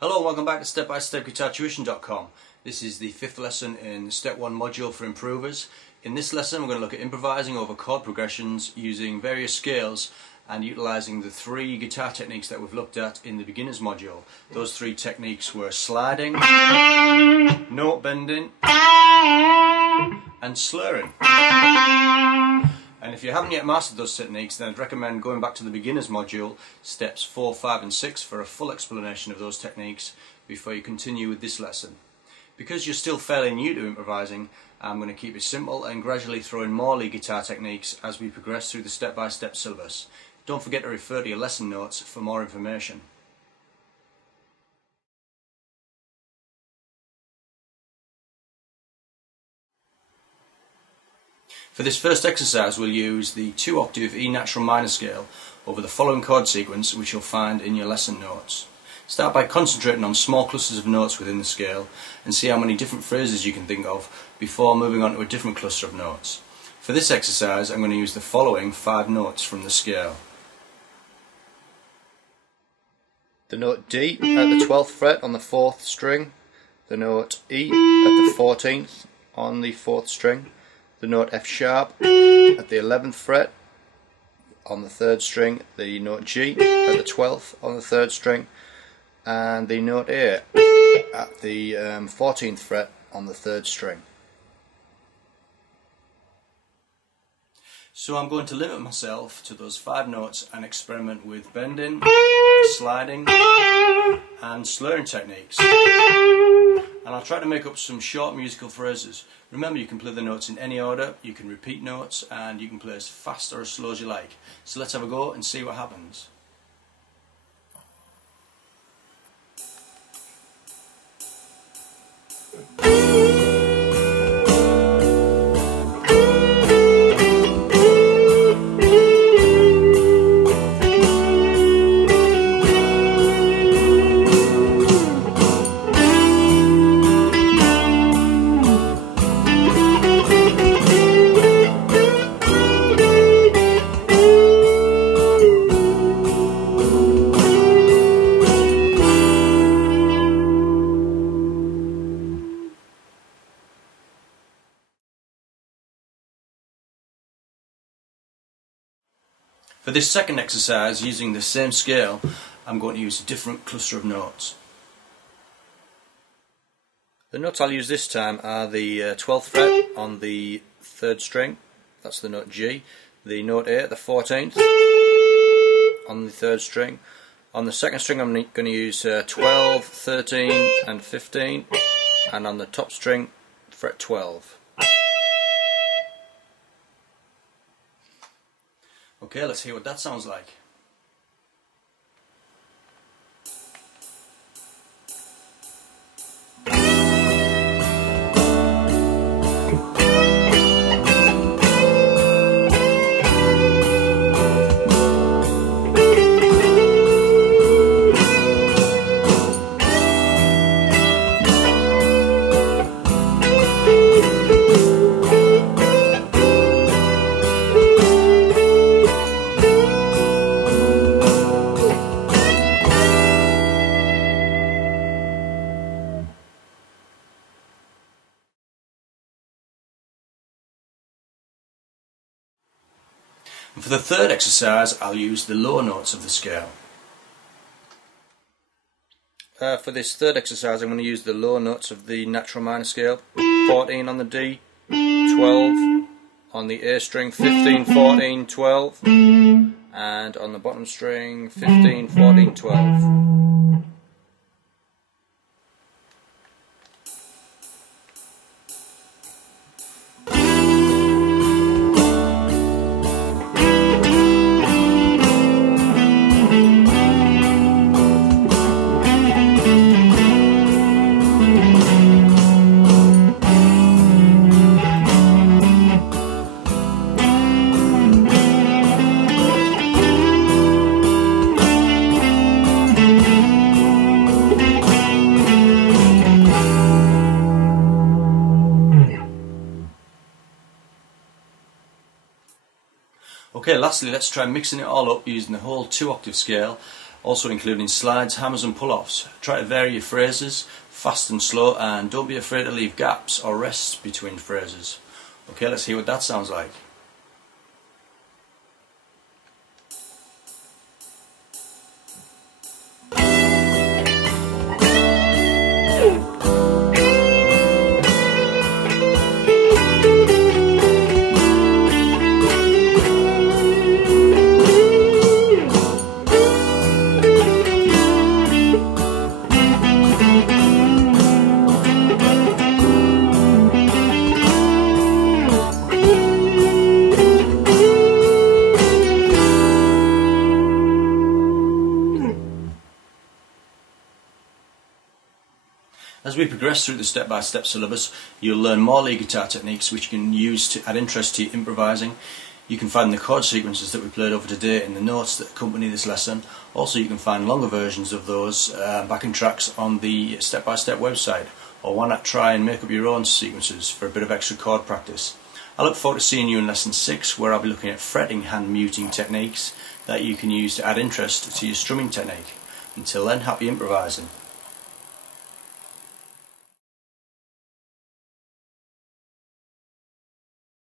Hello and welcome back to Step-by-Step Guitar Tuition.com. This is the 5th lesson in the Step 1 module for improvers. In this lesson we're going to look at improvising over chord progressions using various scales and utilising the 3 guitar techniques that we've looked at in the beginners module. Those 3 techniques were sliding, note bending and slurring. And if you haven't yet mastered those techniques, then I'd recommend going back to the beginners module, steps 4, 5 and 6 for a full explanation of those techniques before you continue with this lesson. Because you're still fairly new to improvising, I'm going to keep it simple and gradually throw in more lead guitar techniques as we progress through the step-by-step syllabus. Don't forget to refer to your lesson notes for more information. For this first exercise we'll use the 2-octave E natural minor scale over the following chord sequence, which you'll find in your lesson notes. Start by concentrating on small clusters of notes within the scale and see how many different phrases you can think of before moving on to a different cluster of notes. For this exercise I'm going to use the following 5 notes from the scale. The note D at the 12th fret on the 4th string, the note E at the 14th on the 4th string, the note F sharp at the 11th fret on the 3rd string, the note G at the 12th on the 3rd string, and the note A at the 14th fret on the 3rd string. So I'm going to limit myself to those 5 notes and experiment with bending, sliding and slurring techniques. And I'll try to make up some short musical phrases. Remember, you can play the notes in any order, you can repeat notes, and you can play as fast or as slow as you like. So let's have a go and see what happens. For this second exercise, using the same scale, I'm going to use a different cluster of notes. The notes I'll use this time are the 12th fret on the 3rd string, that's the note G, the note A at the 14th on the 3rd string. On the 2nd string I'm going to use 12, 13 and 15, and on the top string fret 12. Okay, let's hear what that sounds like. And for the third exercise, I'll use the low notes of the scale. For this third exercise, I'm going to use the low notes of the natural minor scale. 14 on the D, 12 on the A string, 15, 14, 12, and on the bottom string, 15, 14, 12. Okay, lastly let's try mixing it all up using the whole 2-octave scale also including slides, hammers and pull-offs. Try to vary your phrases, fast and slow, and don't be afraid to leave gaps or rests between phrases. Okay, let's hear what that sounds like. As we progress through the step-by-step syllabus, you'll learn more lead guitar techniques which you can use to add interest to your improvising. You can find the chord sequences that we played over today in the notes that accompany this lesson. Also, you can find longer versions of those backing tracks on the step-by-step website. Or why not try and make up your own sequences for a bit of extra chord practice. I look forward to seeing you in lesson 6, where I'll be looking at fretting hand muting techniques that you can use to add interest to your strumming technique. Until then, happy improvising.